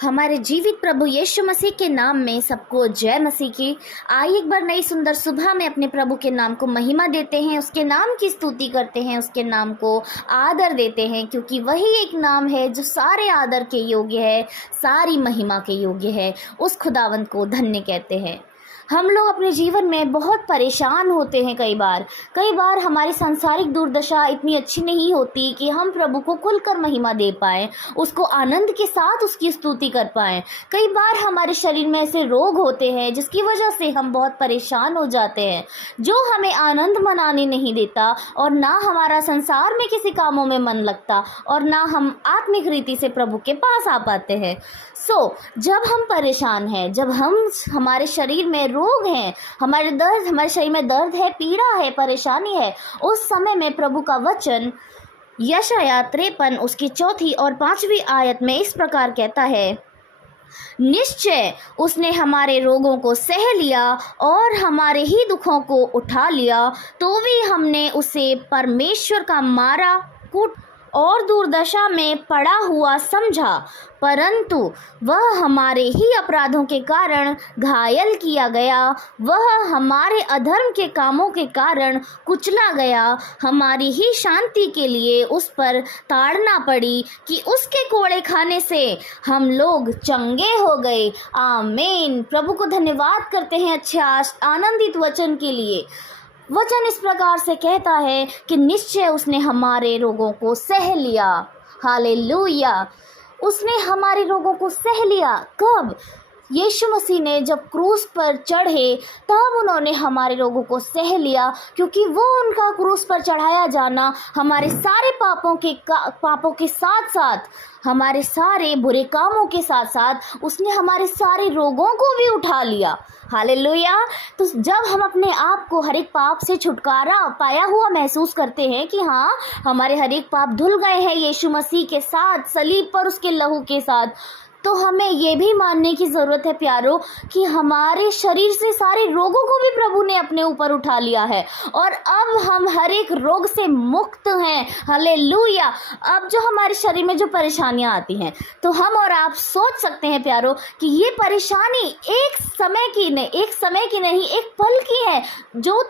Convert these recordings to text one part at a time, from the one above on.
हमारे जीवित प्रभु यीशु मसीह के नाम में सबको जय मसीह की। आइए एक बार नई सुंदर सुबह में अपने प्रभु के नाम को महिमा देते हैं, उसके नाम की स्तुति करते हैं, उसके नाम को आदर देते हैं, क्योंकि वही एक नाम है जो सारे आदर के योग्य है, सारी महिमा के योग्य है। उस खुदावंत को धन्य कहते हैं। हम लोग अपने जीवन में बहुत परेशान होते हैं। कई बार हमारी सांसारिक दुर्दशा इतनी अच्छी नहीं होती कि हम प्रभु को खुलकर महिमा दे पाएँ, उसको आनंद के साथ उसकी स्तुति कर पाएँ। कई बार हमारे शरीर में ऐसे रोग होते हैं जिसकी वजह से हम बहुत परेशान हो जाते हैं, जो हमें आनंद मनाने नहीं देता, और ना हमारा संसार में किसी कामों में मन लगता, और ना हम आत्मिक रीति से प्रभु के पास आ पाते हैं। जब हम परेशान हैं, जब हमारे शरीर में रोग हैं, हमारे शरीर में दर्द है, पीड़ा है, परेशानी है, उस समय में प्रभु का वचन यशायाह 53 उसकी 4 और 5वीं आयत में इस प्रकार कहता है, निश्चय उसने हमारे रोगों को सह लिया और हमारे ही दुखों को उठा लिया, तो भी हमने उसे परमेश्वर का मारा कूट और दुर्दशा में पड़ा हुआ समझा, परंतु वह हमारे ही अपराधों के कारण घायल किया गया, वह हमारे अधर्म के कामों के कारण कुचला गया, हमारी ही शांति के लिए उस पर ताड़ना पड़ी, कि उसके कोड़े खाने से हम लोग चंगे हो गए। आमीन। प्रभु को धन्यवाद करते हैं अच्छे आनंदित वचन के लिए। वचन इस प्रकार से कहता है कि निश्चय उसने हमारे रोगों को सह लिया। हालेलुया। उसने हमारे रोगों को सह लिया। कब? यीशु मसीह ने जब क्रूस पर चढ़े तब उन्होंने हमारे रोगों को सह लिया, क्योंकि वो उनका क्रूस पर चढ़ाया जाना हमारे सारे पापों के साथ साथ, हमारे सारे बुरे कामों के साथ साथ उसने हमारे सारे रोगों को भी उठा लिया। हालेलुया। तो जब हम अपने आप को हर एक पाप से छुटकारा पाया हुआ महसूस करते हैं कि हाँ, हमारे हर एक पाप धुल गए हैं यीशु मसीह के साथ, सलीब पर उसके लहू के साथ, तो हमें ये भी मानने की ज़रूरत है प्यारो कि हमारे शरीर से सारे रोगों को भी प्रभु ने अपने ऊपर उठा लिया है, और अब हम हर एक रोग से मुक्त हैं। हालेलुया। अब जो हमारे शरीर में जो परेशानियां आती हैं, तो हम और आप सोच सकते हैं प्यारो कि ये परेशानी एक समय की नहीं, एक पल की है, जो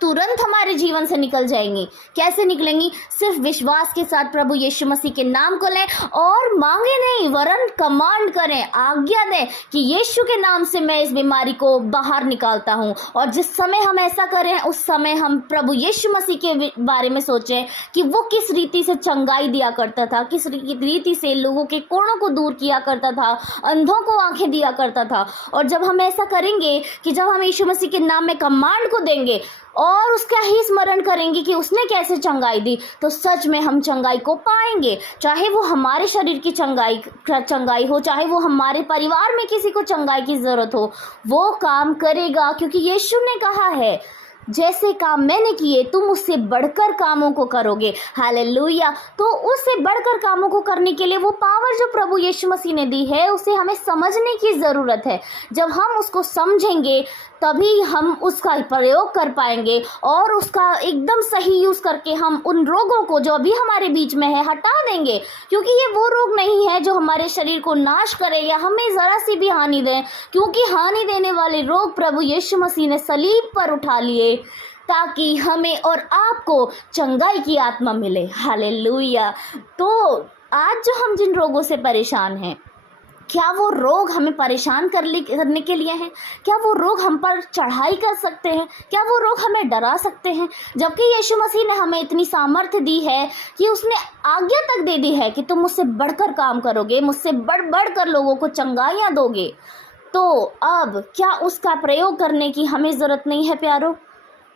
तुरंत हमारे जीवन से निकल जाएंगी। कैसे निकलेंगी? सिर्फ विश्वास के साथ प्रभु यीशु मसीह के नाम को लें और मांगे नहीं, वरन कमांड करें, आज्ञा दें कि यीशु के नाम से मैं इस बीमारी को बाहर निकालता हूं। और जिस समय हम ऐसा करें, उस समय हम प्रभु यीशु मसीह के बारे में सोचें कि वो किस रीति से चंगाई दिया करता था, किस रीति से लोगों के कोड़ों को दूर किया करता था, अंधों को आंखें दिया करता था। और जब हम ऐसा करेंगे कि जब हम यीशु मसीह के नाम में कमांड को देंगे और उसका ही स्मरण करेंगे कि उसने कैसे चंगाई दी, तो सच में हम चंगाई को पाएंगे। चाहे वो हमारे शरीर की चंगाई हो, चाहे वो हमारे परिवार में किसी को चंगाई की जरूरत हो, वो काम करेगा, क्योंकि यीशु ने कहा है, जैसे काम मैंने किए तुम उससे बढ़कर कामों को करोगे। हालेलुया। तो उससे बढ़कर कामों को करने के लिए वो पावर जो प्रभु यीशु मसीह ने दी है, उसे हमें समझने की ज़रूरत है। जब हम उसको समझेंगे तभी हम उसका प्रयोग कर पाएंगे, और उसका एकदम सही यूज़ करके हम उन रोगों को जो अभी हमारे बीच में है हटा देंगे, क्योंकि ये वो रोग नहीं है जो हमारे शरीर को नाश करे या हमें ज़रा सी भी हानि दें, क्योंकि हानि देने वाले रोग प्रभु यीशु मसीह ने सलीब पर उठा लिए, ताकि हमें और आपको चंगाई की आत्मा मिले। हालेलुया। तो आज जो हम जिन रोगों से परेशान हैं, क्या वो रोग हमें परेशान करने के लिए हैं? क्या वो रोग हम पर चढ़ाई कर सकते हैं? क्या वो रोग हमें डरा सकते हैं? जबकि यीशु मसीह ने हमें इतनी सामर्थ्य दी है कि उसने आज्ञा तक दे दी है कि तुम मुझसे बढ़कर काम करोगे, मुझसे बढ़ कर लोगों को चंगाइयाँ दोगे। तो अब क्या उसका प्रयोग करने की हमें ज़रूरत नहीं है प्यारो?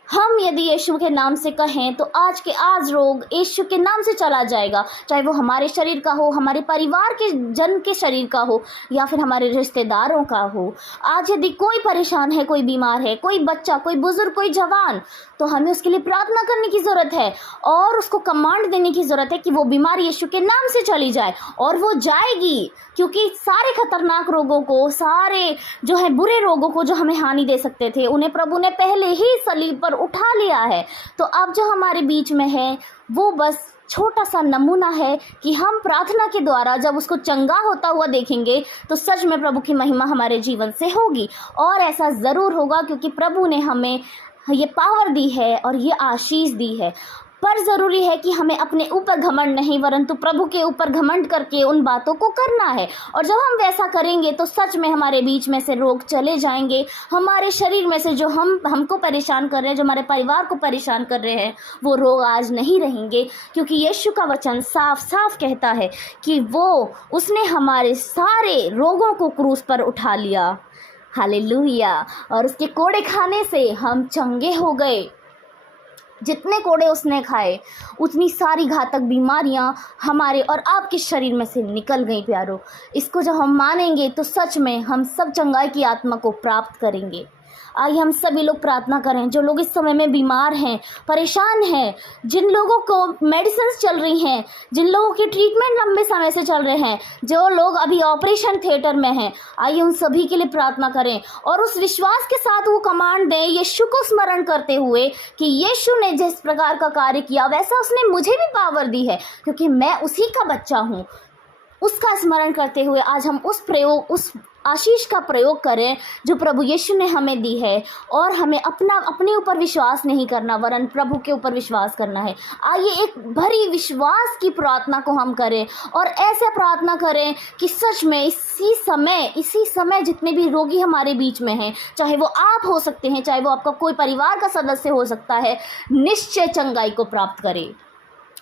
हम यदि यीशु के नाम से कहें तो आज के आज रोग यीशु के नाम से चला जाएगा, चाहे वो हमारे शरीर का हो, हमारे परिवार के जन के शरीर का हो, या फिर हमारे रिश्तेदारों का हो। आज यदि कोई परेशान है, कोई बीमार है, कोई बच्चा, कोई बुजुर्ग, कोई जवान, तो हमें उसके लिए प्रार्थना करने की ज़रूरत है और उसको कमांड देने की ज़रूरत है कि वो बीमारी यीशु के नाम से चली जाए, और वो जाएगी। क्योंकि सारे खतरनाक रोगों को, सारे जो है बुरे रोगों को जो हमें हानि दे सकते थे, उन्हें प्रभु ने पहले ही सलीब पर उठा लिया है। तो अब जो हमारे बीच में है वो बस छोटा सा नमूना है कि हम प्रार्थना के द्वारा जब उसको चंगा होता हुआ देखेंगे तो सच में प्रभु की महिमा हमारे जीवन से होगी। और ऐसा ज़रूर होगा क्योंकि प्रभु ने हमें ये पावर दी है और ये आशीष दी है। पर ज़रूरी है कि हमें अपने ऊपर घमंड नहीं परंतु प्रभु के ऊपर घमंड करके उन बातों को करना है। और जब हम वैसा करेंगे तो सच में हमारे बीच में से रोग चले जाएंगे। हमारे शरीर में से जो हमको परेशान कर रहे हैं, जो हमारे परिवार को परेशान कर रहे हैं, वो रोग आज नहीं रहेंगे। क्योंकि यीशु का वचन साफ साफ कहता है कि उसने हमारे सारे रोगों को क्रूस पर उठा लिया। हालेलुया। और उसके कोड़े खाने से हम चंगे हो गए। जितने कोड़े उसने खाए उतनी सारी घातक बीमारियां हमारे और आपके शरीर में से निकल गई प्यारो। इसको जब हम मानेंगे तो सच में हम सब चंगाई की आत्मा को प्राप्त करेंगे। आइए हम सभी लोग प्रार्थना करें। जो लोग इस समय में बीमार हैं, परेशान हैं, जिन लोगों को मेडिसिन चल रही हैं, जिन लोगों की ट्रीटमेंट लंबे समय से चल रहे हैं, जो लोग अभी ऑपरेशन थिएटर में हैं, आइए उन सभी के लिए प्रार्थना करें और उस विश्वास के साथ वो कमांड दें, यीशु को स्मरण करते हुए कि यीशु ने जिस प्रकार का कार्य किया वैसा उसने मुझे भी पावर दी है क्योंकि मैं उसी का बच्चा हूँ। उसका स्मरण करते हुए आज हम उस आशीष का प्रयोग करें जो प्रभु यीशु ने हमें दी है। और हमें अपने ऊपर विश्वास नहीं करना वरन प्रभु के ऊपर विश्वास करना है। आइए एक भरी विश्वास की प्रार्थना को हम करें और ऐसे प्रार्थना करें कि सच में इसी समय जितने भी रोगी हमारे बीच में हैं, चाहे वो आप हो सकते हैं, चाहे वो आपका कोई परिवार का सदस्य हो सकता है, निश्चय चंगाई को प्राप्त करें।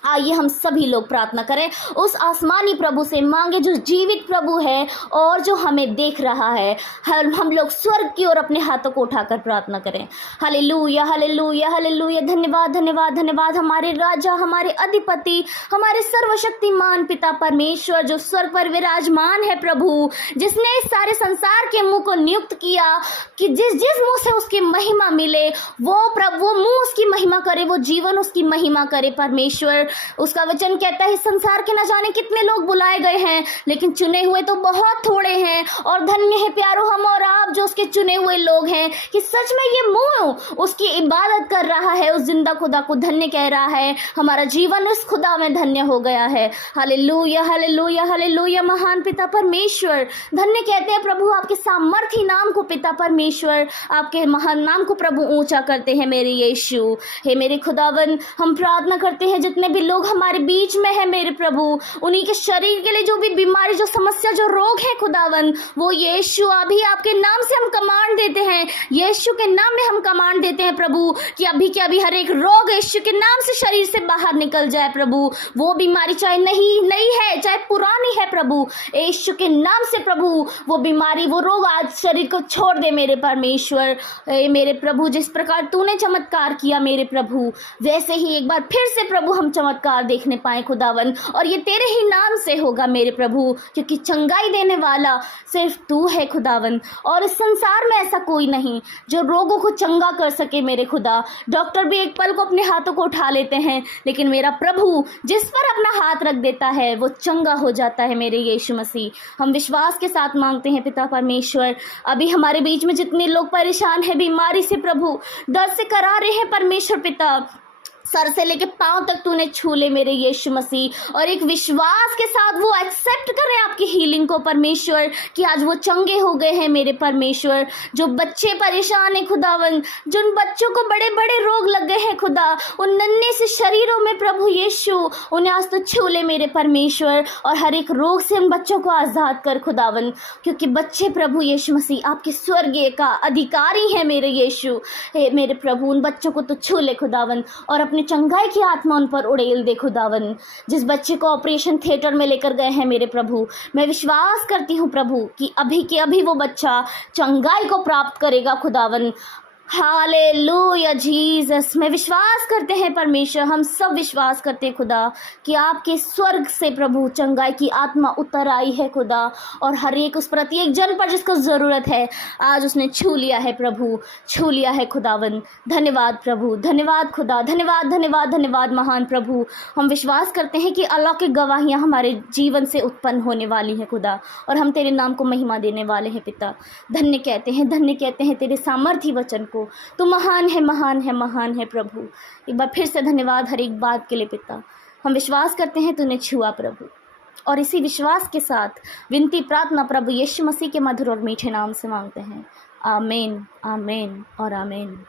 आइए हम सभी लोग प्रार्थना करें, उस आसमानी प्रभु से मांगे जो जीवित प्रभु है और जो हमें देख रहा है। हम लोग स्वर्ग की ओर अपने हाथों को उठाकर प्रार्थना करें। Hallelujah hallelujah hallelujah. धन्यवाद धन्यवाद धन्यवाद हमारे राजा, हमारे अधिपति, हमारे सर्वशक्तिमान पिता परमेश्वर जो स्वर्ग पर विराजमान है प्रभु, जिसने इस सारे संसार के मुंह को नियुक्त किया कि जिस मुंह से उसकी महिमा मिले वो मुंह उसकी महिमा करे, वो जीवन उसकी महिमा करे। परमेश्वर उसका वचन कहता है संसार के न जाने कितने लोग बुलाए गए हैं लेकिन चुने हुए तो बहुत थोड़े हैं। और धन्य है प्यारो हम और आप जो उसके चुने हुए लोग हैं कि सच में ये मुंह उसकी इबादत कर रहा है, उस जिंदा खुदा को धन्य कह रहा है। हमारा जीवन उस खुदा में धन्य हो गया है। Hallelujah hallelujah hallelujah. महान पिता परमेश्वर धन्य कहते हैं प्रभु आपके सामर्थी नाम को। पिता परमेश्वर आपके महान नाम को प्रभु ऊंचा करते हैं मेरे यीशु। हे मेरे खुदावन, हम प्रार्थना करते हैं जितने भी लोग हमारे बीच में है मेरे प्रभु, उन्हीं के शरीर के लिए जो भी बीमारी, जो समस्या, जो रोग है खुदावन, वो यीशु अभी आपके नाम से हम कमांड देते हैं। यीशु के नाम में हम कमांड देते हैं प्रभु कि अभी के अभी हर एक रोग यीशु के नाम से शरीर से बाहर निकल जाए प्रभु। वो बीमारी चाहे नई है चाहे पुरानी है प्रभु, यीशु के नाम से प्रभु वो बीमारी, वो रोग आज शरीर को छोड़ दे मेरे परमेश्वर। मेरे प्रभु जिस प्रकार तूने चमत्कार किया मेरे प्रभु, वैसे ही एक बार फिर से प्रभु हम चमत्कार देखने पाए खुदावन। और ये तेरे ही नाम से होगा मेरे प्रभु, क्योंकि चंगाई देने वाला सिर्फ तू है खुदावन। और इस संसार में ऐसा कोई नहीं जो रोगों को चंगा कर सके मेरे खुदा। डॉक्टर भी एक पल को अपने हाथों को उठा लेते हैं लेकिन मेरा प्रभु जिस पर अपना हाथ रख देता है वो चंगा हो जाता है मेरे यीशु मसीह। हम विश्वास के साथ मांगते हैं पिता परमेश्वर, अभी हमारे बीच में जितने लोग परेशान हैं बीमारी से प्रभु, दर्द से करा रहे हैं परमेश्वर पिता, सर से लेके पांव तक तूने छू ले मेरे यीशु मसीह। और एक विश्वास के साथ वो एक्सेप्ट करें आपकी हीलिंग को परमेश्वर कि आज वो चंगे हो गए हैं मेरे परमेश्वर। जो बच्चे परेशान हैं खुदावन, जिन बच्चों को बड़े बड़े रोग लग गए हैं खुदा, उन नन्हे से शरीरों में प्रभु यीशु उन्हें आज तो छू ले मेरे परमेश्वर। और हर एक रोग से उन बच्चों को आज़ाद कर खुदावन, क्योंकि बच्चे प्रभु यीशु मसीह आपके स्वर्गीय का अधिकारी है मेरे यीशु। हे मेरे प्रभु उन बच्चों को तो छू ले खुदावन और अपनी चंगाई की आत्मा उन पर उड़ेल दे खुदावन। जिस बच्चे को ऑपरेशन थिएटर में लेकर गए हैं मेरे प्रभु, मैं विश्वास करती हूँ प्रभु कि अभी के अभी वो बच्चा चंगाई को प्राप्त करेगा खुदावन। Hallelujah Jesus. मैं विश्वास करते हैं परमेश्वर, हम सब विश्वास करते हैं खुदा कि आपके स्वर्ग से प्रभु चंगाई की आत्मा उतर आई है खुदा। और हर एक उस प्रत्येक जन पर जिसको ज़रूरत है आज उसने छू लिया है प्रभु, छू लिया है खुदावन। धन्यवाद प्रभु, धन्यवाद खुदा, धन्यवाद धन्यवाद धन्यवाद महान प्रभु। हम विश्वास करते हैं कि अलौकिक गवाहियाँ हमारे जीवन से उत्पन्न होने वाली हैं खुदा, और हम तेरे नाम को महिमा देने वाले हैं पिता। धन्य कहते हैं तेरे सामर्थी वचन को। को। तो महान है, महान है, महान है प्रभु। एक बार फिर से धन्यवाद हर एक बात के लिए पिता। हम विश्वास करते हैं तूने छुआ प्रभु, और इसी विश्वास के साथ विनती प्रार्थना प्रभु यीशु मसीह के मधुर और मीठे नाम से मांगते हैं। आमीन, आमीन और आमीन।